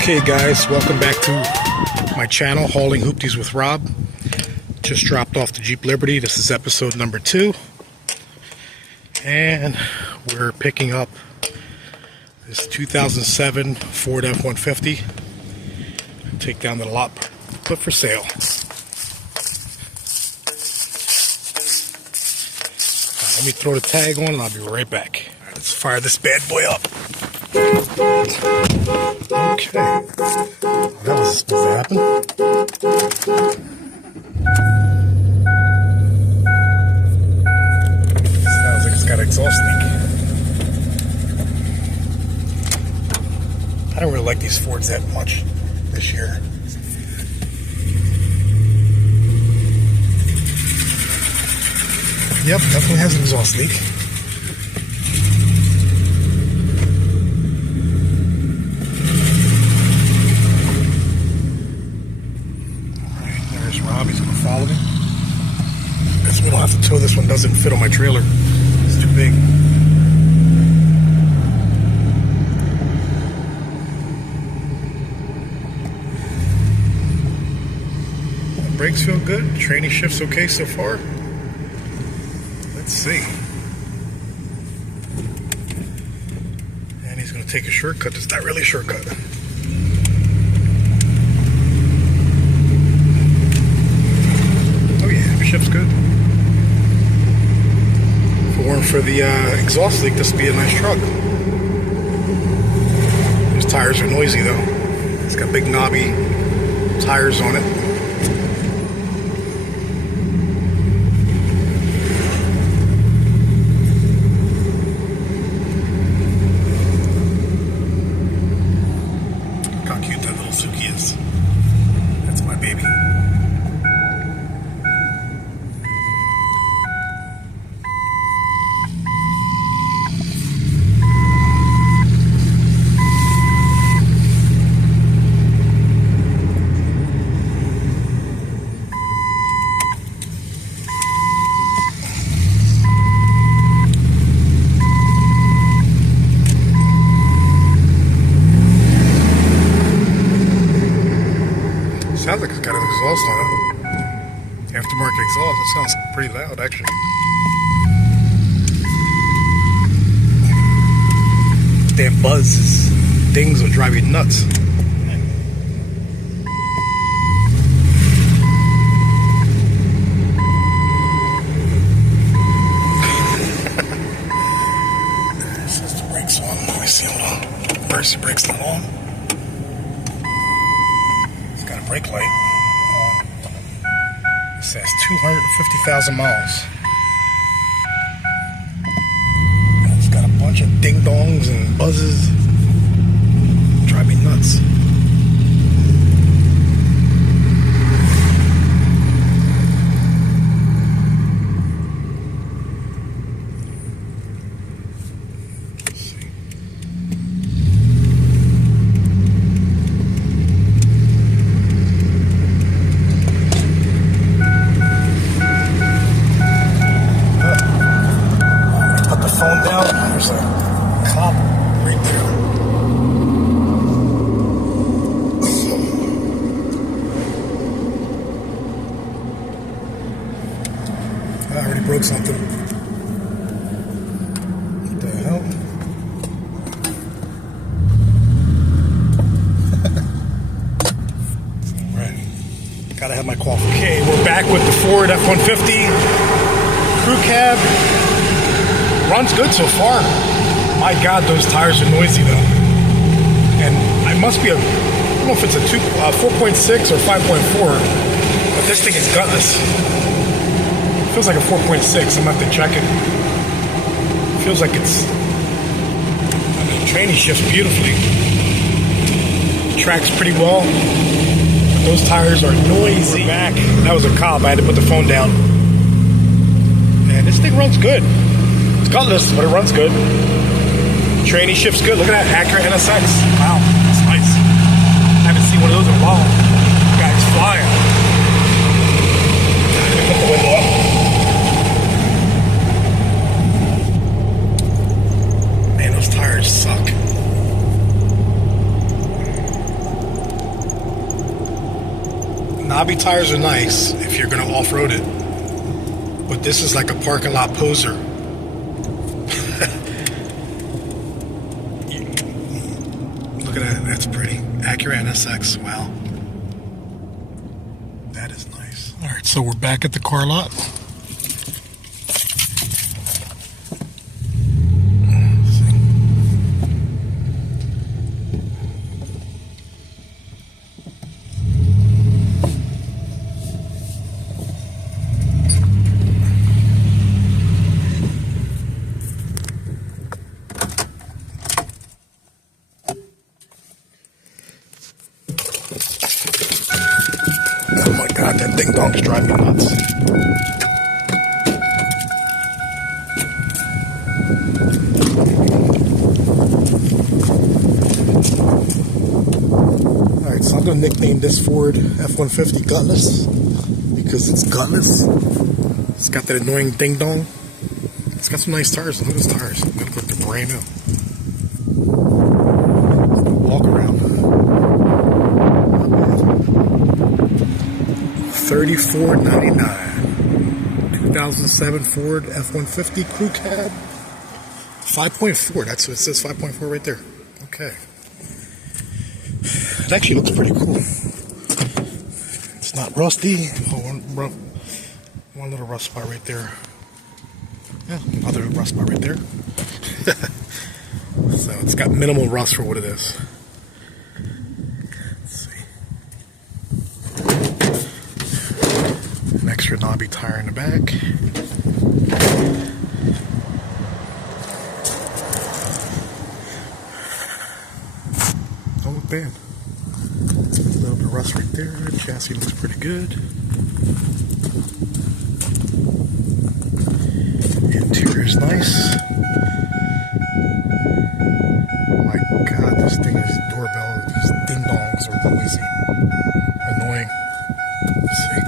Okay guys, welcome back to my channel, Hauling Hoopties with Rob. Just dropped off the Jeep Liberty. This is episode number 2. And we're picking up this 2007 Ford F150. Take down to the lot, put for sale. Let me throw the tag on and I'll be right back. All right, let's fire this bad boy up. Okay. That was supposed to happen. Sounds like it's got an exhaust leak. I don't really like these Fords that much this year. Yep, definitely has an exhaust leak. Alright, there's Rob. He's going to follow me. I guess we don't have to tow this one. Doesn't fit on my trailer. It's too big. The brakes feel good. Training shift's okay so far. Let's see. And he's going to take a shortcut. It's not really a shortcut. Oh yeah, shift's good. If it weren't for the exhaust leak, this would be a nice truck. Those tires are noisy though. It's got big knobby tires on it. That's my baby. Sounds like it's got an exhaust on it. Aftermarket exhaust. That sounds pretty loud, actually. Damn buzzes, dings will drive you nuts. Says the brakes on. Let me see. Hold on. Where's the brakes not on? Brake light. It says 250,000 miles. And it's got a bunch of ding dongs and buzzes. Drive me nuts. Phone down, there's a cop right there. I already broke something. What the hell? Alright. Gotta have my coffee. Okay, we're back with the Ford F150 crew cab. Runs good so far. My God, those tires are noisy though. And I must be I don't know if it's a 4.6 or 5.4, but this thing is gutless. It feels like a 4.6. I'm gonna have to check it. It feels like it's, I mean, training shifts beautifully. Tracks pretty well. But those tires are noisy. We're back. That was a cop. I had to put the phone down. And this thing runs good. Gutless, but it runs good. Training shift's good. Look at that Acura NSX. Wow, that's nice. I haven't seen one of those in a while. Guy's flying. Put the window up. Man, those tires suck. knobby tires are nice if you're going to off-road it. But this is like a parking lot poser. Look at that. That's pretty. Acura NSX. Wow. That is nice. Alright, so we're back at the car lot. Oh my god, that ding dong's driving me nuts. Alright, so I'm going to nickname this Ford F150 Gutless because it's gutless. It's got that annoying ding dong. It's got some nice tires. Look at those tires. They look like they're brand new. Walk around. $34.99. 2007 Ford F150 Crew Cab. 5.4. That's what it says. 5.4 right there. Okay. It actually looks pretty cool. It's not rusty. Oh, one little rust spot right there. Yeah, another rust spot right there. So it's got minimal rust for what it is. Let's see. An extra knobby tire in the back. Don't look bad. A little bit of rust right there. The chassis looks pretty good. Interior's nice. Oh my god, this thing is doorbell. These ding dongs are noisy. Annoying. Let's see.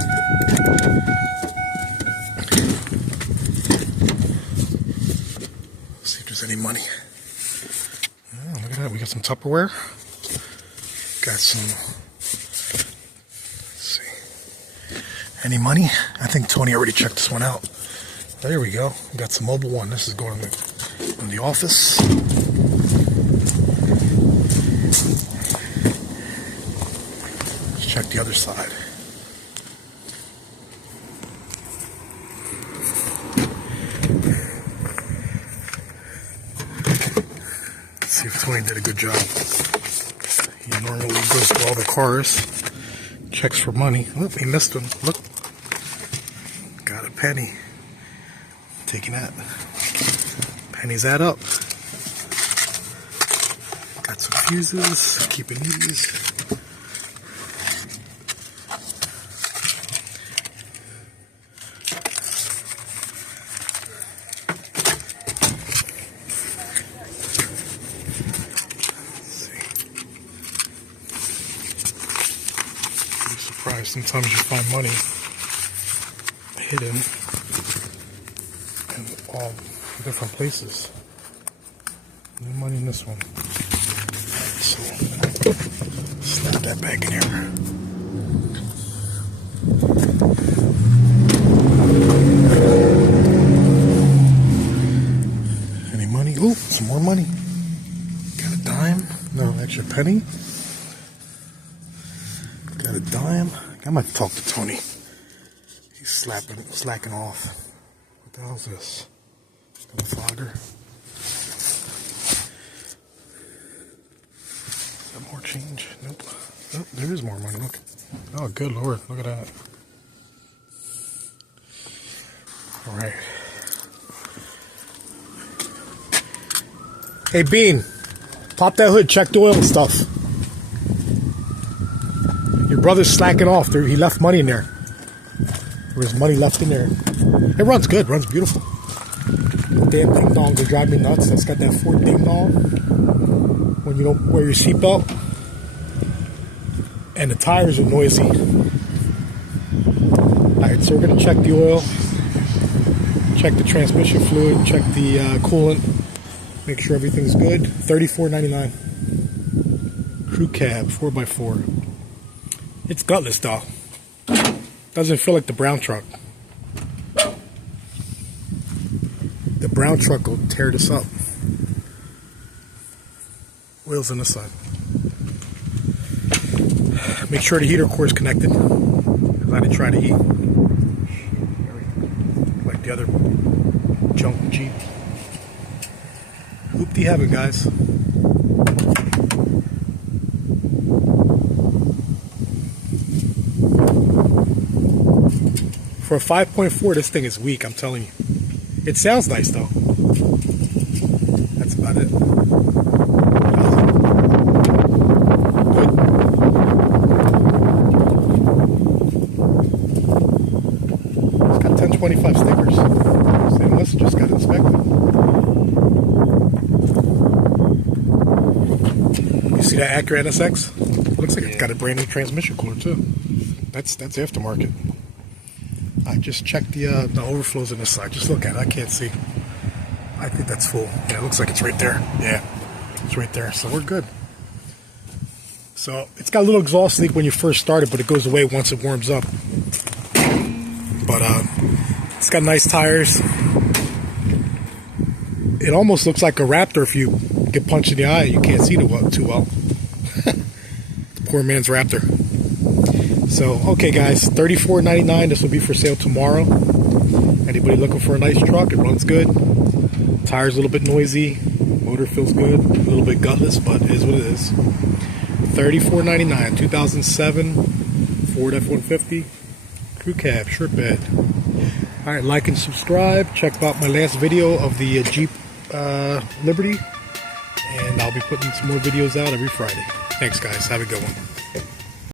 Let's see if there's any money. Oh, look at that. We got some Tupperware. Got some. Let's see. Any money? I think Tony already checked this one out. There we go. We got some Mobile One. This is going in the office. Let's check the other side. Let's see if Tony did a good job. He normally goes to all the cars, checks for money. Oh, he missed one. Look. Got a penny. Taking that. Pennies add up. Got some fuses. Keeping these. I'm surprised sometimes you find money hidden in all different places. No money in this one. So slap that back in here. Any money? Ooh, some more money. Got a dime. No, actually a penny. Got a dime. I might talk to Tony. He's slacking off. What the hell is this? Got a fogger. Is that more change? Nope. Nope, there is more money. Look. Oh, good lord. Look at that. Alright. Hey, Bean. Pop that hood. Check the oil and stuff. Your brother's slacking off. He left money in there. There's money left in there. It runs good. Runs beautiful. The damn ding dongs are driving me nuts. That's got that Ford ding dong when you don't wear your seatbelt. And the tires are noisy. Alright, so we're going to check the oil. Check the transmission fluid. Check the coolant. Make sure everything's good. $34.99. Crew cab, 4x4. It's gutless, though. Doesn't feel like the brown truck. The brown truck will tear this up. Wheels on the side. Make sure the heater core is connected. I didn't try to heat like the other junk Jeep. Hoopty heaven, guys. For a 5.4, this thing is weak, I'm telling you. It sounds nice though. That's about it. Good. It's got 1025 stickers. So they must have just got inspected. You see that Acura NSX? Looks like it's got a brand new transmission cooler too. That's aftermarket. I just checked the overflows on this side. Just look at it. I can't see. I think that's full. Yeah, it looks like it's right there. Yeah, it's right there. So we're good. So it's got a little exhaust leak when you first start it, but it goes away once it warms up. But it's got nice tires. It almost looks like a Raptor if you get punched in the eye. You can't see too well. Poor man's Raptor. So, okay guys, $34.99. This will be for sale tomorrow. Anybody looking for a nice truck? It runs good. Tires a little bit noisy. Motor feels good. A little bit gutless, but it is what it is. $34.99. 2007 Ford F150 crew cab, short bed. Alright, like and subscribe. Check out my last video of the Jeep Liberty. And I'll be putting some more videos out every Friday. Thanks guys. Have a good one.